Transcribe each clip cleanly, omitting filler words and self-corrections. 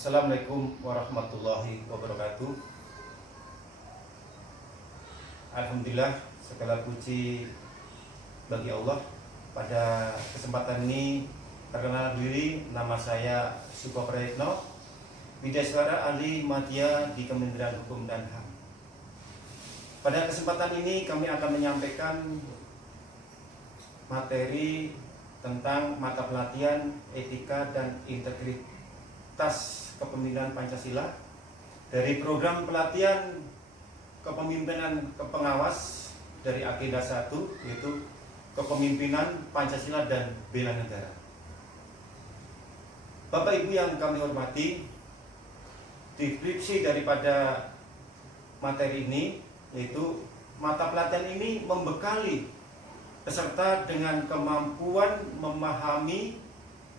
Assalamualaikum warahmatullahi wabarakatuh. Alhamdulillah, segala puji bagi Allah. Pada kesempatan ini perkenalan diri, nama saya Suko Prayitno, Widyaswara Ahli Madya di Kementerian Hukum dan HAM. Pada kesempatan ini kami akan menyampaikan materi tentang mata pelatihan etika dan integritas kepemimpinan Pancasila dari program pelatihan kepemimpinan kepengawas dari agenda 1, yaitu kepemimpinan Pancasila dan bela negara. Bapak Ibu yang kami hormati, deskripsi daripada materi ini yaitu mata pelatihan ini membekali peserta dengan kemampuan memahami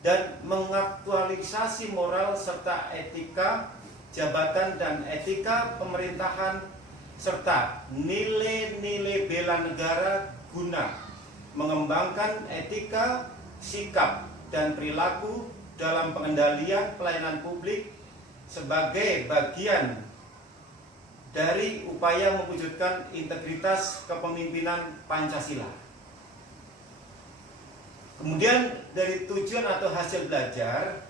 dan mengaktualisasi moral serta etika jabatan dan etika pemerintahan serta nilai-nilai bela negara guna mengembangkan etika, sikap, dan perilaku dalam pengendalian pelayanan publik sebagai bagian dari upaya mewujudkan integritas kepemimpinan Pancasila. Kemudian dari tujuan atau hasil belajar,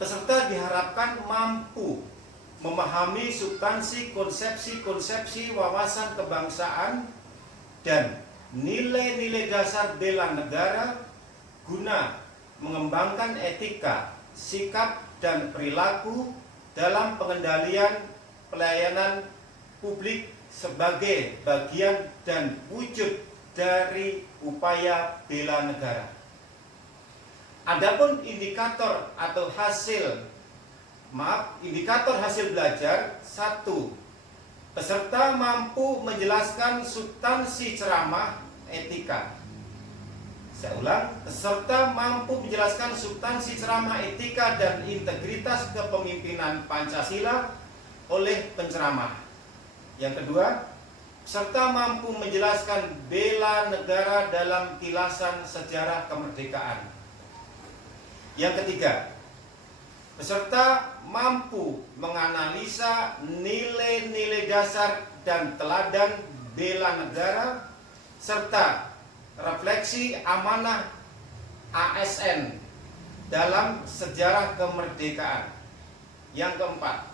peserta diharapkan mampu memahami substansi konsepsi wawasan kebangsaan dan nilai-nilai dasar bela negara guna mengembangkan etika, sikap, dan perilaku dalam pengendalian pelayanan publik sebagai bagian dan wujud dari upaya bela negara. Adapun indikator hasil belajar 1. Peserta mampu menjelaskan substansi ceramah etika. Saya ulang, peserta mampu menjelaskan substansi ceramah etika dan integritas kepemimpinan Pancasila oleh penceramah. Yang kedua, peserta mampu menjelaskan bela negara dalam kilasan sejarah kemerdekaan. Yang ketiga, peserta mampu menganalisa nilai-nilai dasar dan teladan bela negara serta refleksi amanah ASN dalam sejarah kemerdekaan. Yang keempat,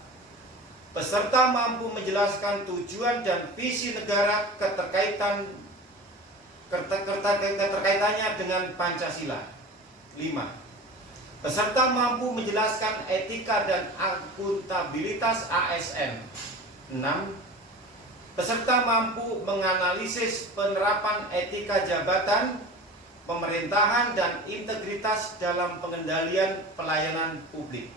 peserta mampu menjelaskan tujuan dan visi negara keterkaitannya dengan Pancasila. 5. Peserta mampu menjelaskan etika dan akuntabilitas ASN. 6. Peserta mampu menganalisis penerapan etika jabatan, pemerintahan, dan integritas dalam pengendalian pelayanan publik.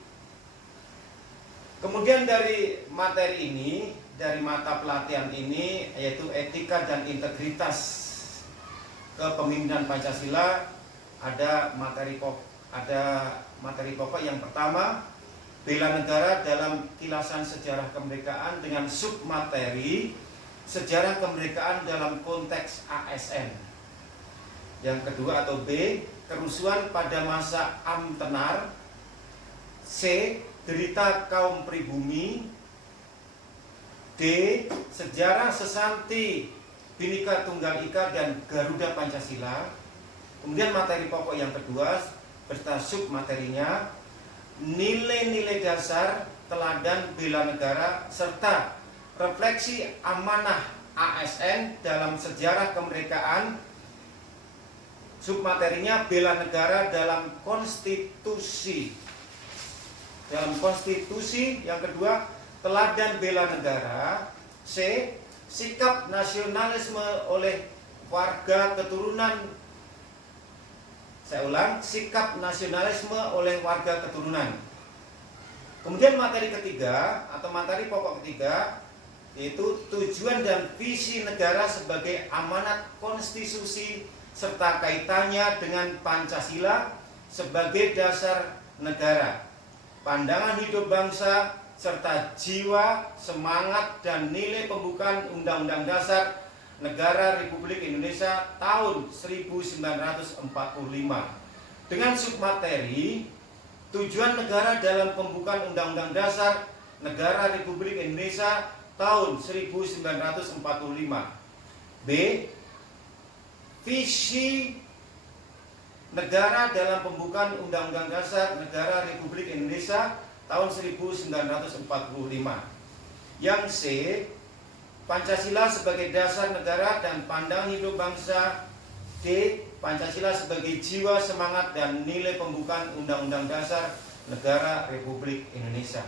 Kemudian dari materi ini, dari mata pelatihan ini, yaitu etika dan integritas kepemimpinan Pancasila, ada materi pokok yang pertama, bela negara dalam kilasan sejarah kemerdekaan dengan submateri sejarah kemerdekaan dalam konteks ASN. Yang kedua atau B, kerusuhan pada masa Amtenar. C, derita kaum pribumi. D, sejarah Sesanti Bhinneka Tunggal Ika dan Garuda Pancasila. Kemudian materi pokok yang kedua beserta submaterinya, nilai-nilai dasar teladan bela negara serta refleksi amanah ASN dalam sejarah kemerdekaan. Submaterinya bela negara dalam konstitusi. Yang kedua, teladan bela negara. C, sikap nasionalisme oleh warga keturunan. Saya ulang, sikap nasionalisme oleh warga keturunan. Kemudian materi ketiga atau materi pokok ketiga yaitu tujuan dan visi negara sebagai amanat konstitusi serta kaitannya dengan Pancasila sebagai dasar negara, pandangan hidup bangsa serta jiwa, semangat, dan nilai pembukaan Undang-Undang Dasar Negara Republik Indonesia tahun 1945 dengan submateri tujuan negara dalam pembukaan Undang-Undang Dasar Negara Republik Indonesia tahun 1945. B. Visi negara dalam pembukaan Undang-Undang Dasar Negara Republik Indonesia tahun 1945. Yang C. Pancasila sebagai dasar negara dan pandangan hidup bangsa. D. Pancasila sebagai jiwa, semangat, dan nilai pembukaan Undang-Undang Dasar Negara Republik Indonesia.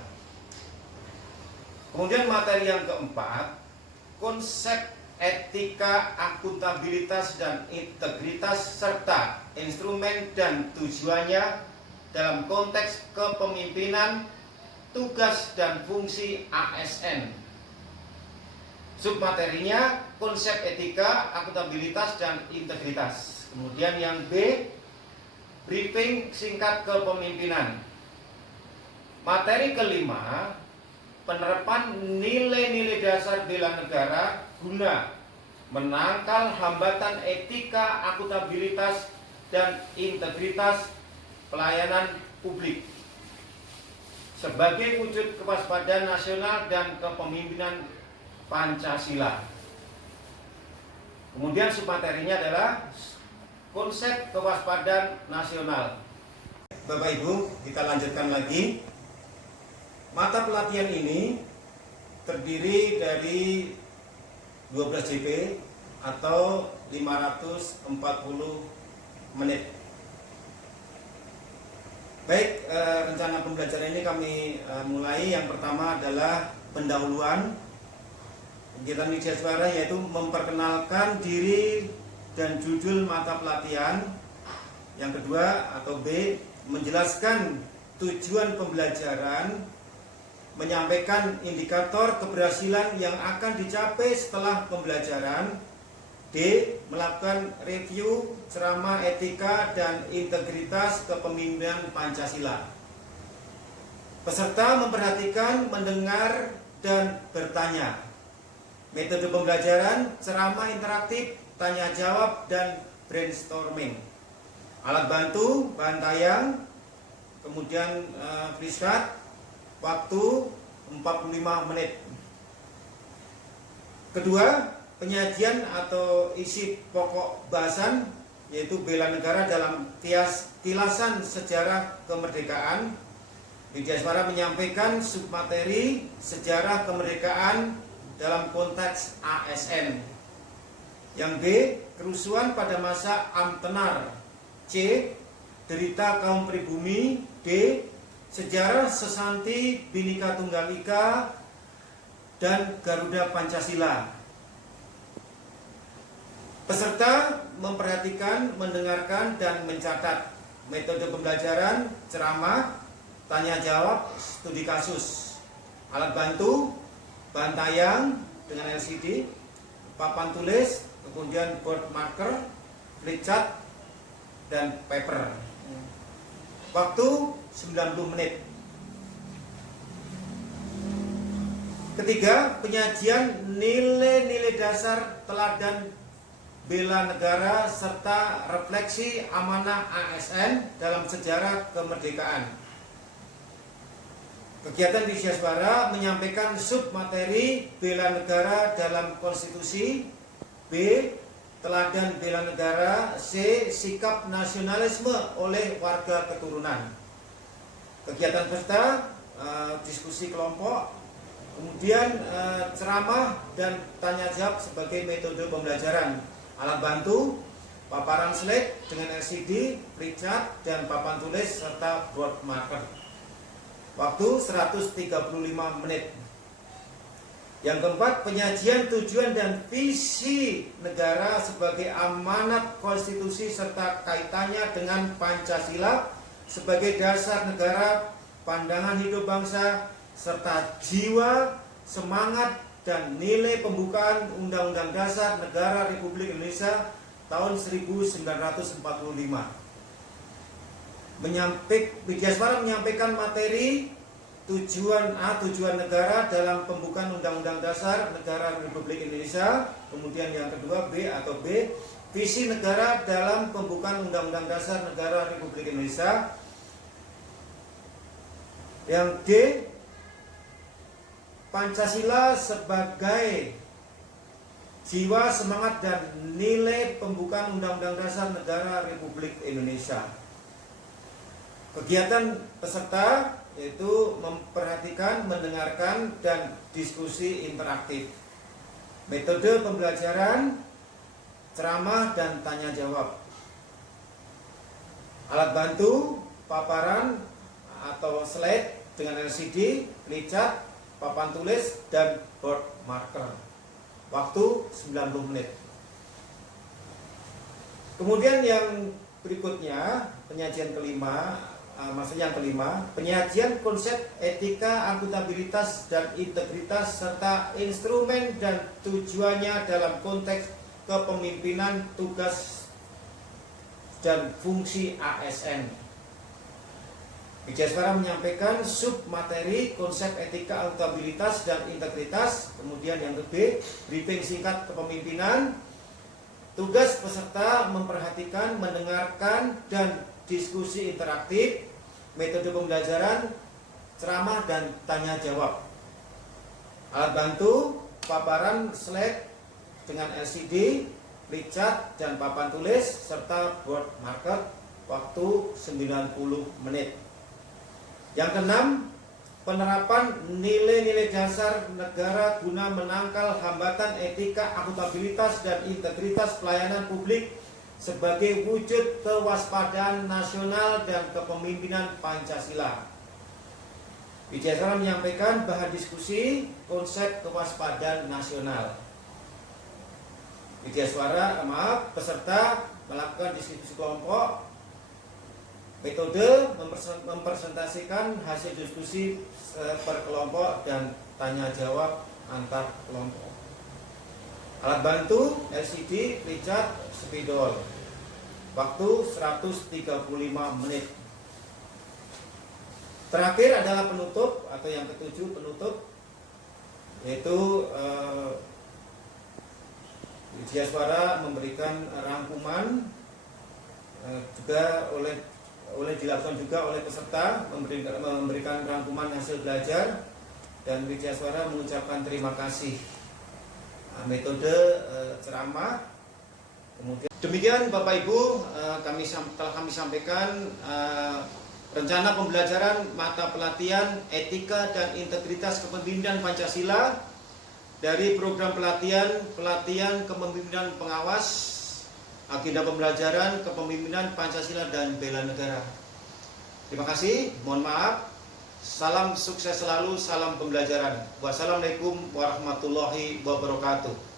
Kemudian materi yang keempat, konsep etika, akuntabilitas, dan integritas, serta instrumen dan tujuannya dalam konteks kepemimpinan, tugas dan fungsi ASN. Submaterinya konsep etika, akuntabilitas, dan integritas. Kemudian yang B, briefing singkat kepemimpinan. Materi kelima, penerapan nilai-nilai dasar bela negara guna menangkal hambatan etika, akuntabilitas, dan integritas pelayanan publik sebagai wujud kewaspadaan nasional dan kepemimpinan Pancasila. Kemudian submaterinya adalah konsep kewaspadaan nasional. Bapak Ibu, kita lanjutkan lagi. Mata pelatihan ini terdiri dari 12 JP atau 540 menit. Baik, rencana pembelajaran ini kami mulai. Yang pertama adalah pendahuluan. Kegiatan widyaswara yaitu memperkenalkan diri dan judul mata pelatihan. Yang kedua atau B, menjelaskan tujuan pembelajaran, menyampaikan indikator keberhasilan yang akan dicapai setelah pembelajaran. D. Melakukan review ceramah etika dan integritas kepemimpinan Pancasila. Peserta memperhatikan, mendengar, dan bertanya. Metode pembelajaran, ceramah interaktif, tanya jawab, dan brainstorming. Alat bantu, bahan tayang, kemudian flashcard, waktu 45 menit. Kedua, penyajian atau isi pokok bahasan yaitu bela negara dalam kilasan sejarah kemerdekaan. Widyaswara menyampaikan submateri sejarah kemerdekaan dalam konteks ASN. Yang B, kerusuhan pada masa Amtenar. C, derita kaum pribumi. D, sejarah Sesanti Bhinneka Tunggal Ika dan Garuda Pancasila. Peserta memperhatikan, mendengarkan, dan mencatat. Metode pembelajaran, ceramah, tanya jawab, studi kasus. Alat bantu, bahan tayang dengan LCD, papan tulis, kemudian board marker, flipchart, dan paper. Waktu 90 menit. Ketiga, penyajian nilai-nilai dasar teladan bela negara serta refleksi amanah ASN dalam sejarah kemerdekaan. Kegiatan widyaswara menyampaikan submateri bela negara dalam konstitusi. B. Teladan bela negara. C. Sikap nasionalisme oleh warga keturunan. Kegiatan peserta diskusi kelompok, kemudian ceramah dan tanya jawab sebagai metode pembelajaran. Alat bantu, paparan slide dengan LCD, flipchart, dan papan tulis serta board marker. Waktu 135 menit. Yang keempat, penyajian tujuan dan visi negara sebagai amanat konstitusi serta kaitannya dengan Pancasila sebagai dasar negara, pandangan hidup bangsa, serta jiwa, semangat, dan nilai pembukaan Undang-Undang Dasar Negara Republik Indonesia tahun 1945. Widyaswara menyampaikan materi tujuan negara dalam pembukaan Undang-Undang Dasar Negara Republik Indonesia. Kemudian yang kedua B atau B, visi negara dalam pembukaan Undang-Undang Dasar Negara Republik Indonesia. Yang D, Pancasila sebagai jiwa, semangat, dan nilai pembukaan Undang-Undang Dasar Negara Republik Indonesia. Kegiatan peserta yaitu memperhatikan, mendengarkan, dan diskusi interaktif. Metode pembelajaran, ceramah dan tanya jawab. Alat bantu, paparan atau slide dengan LCD, flipchart, papan tulis, dan board marker. Waktu 90 menit. Kemudian yang berikutnya, penyajian kelima, penyajian konsep etika, akuntabilitas, dan integritas serta instrumen dan tujuannya dalam konteks kepemimpinan, tugas dan fungsi ASN. Widyaswara menyampaikan submateri konsep etika, akuntabilitas, dan integritas. Kemudian yang B, briefing singkat kepemimpinan. Tugas peserta memperhatikan, mendengarkan, dan diskusi interaktif. Metode pembelajaran, ceramah, dan tanya jawab. Alat bantu, paparan slide dengan LCD, flipchart, dan papan tulis, serta board marker. Waktu 90 menit. Yang keenam, penerapan nilai-nilai dasar negara guna menangkal hambatan etika, akuntabilitas, dan integritas pelayanan publik sebagai wujud kewaspadaan nasional dan kepemimpinan Pancasila. Widyaswara menyampaikan bahan diskusi konsep kewaspadaan nasional. Peserta melakukan diskusi kelompok. Metode mempresentasikan hasil diskusi per kelompok dan tanya jawab antar kelompok. Alat bantu LCD, flipchart, spidol. Waktu 135 menit. Terakhir adalah penutup atau yang ketujuh, penutup, yaitu Widyaswara memberikan rangkuman, juga dilakukan juga oleh peserta, memberikan rangkuman hasil belajar, dan Widyaswara mengucapkan terima kasih. Metode ceramah. Kemudian demikian Bapak Ibu, telah kami sampaikan rencana pembelajaran mata pelatihan etika dan integritas kepemimpinan Pancasila dari program pelatihan kepemimpinan pengawas, agenda pembelajaran kepemimpinan Pancasila dan bela negara. Terima kasih, mohon maaf. Salam sukses selalu, salam pembelajaran. Wassalamualaikum warahmatullahi wabarakatuh.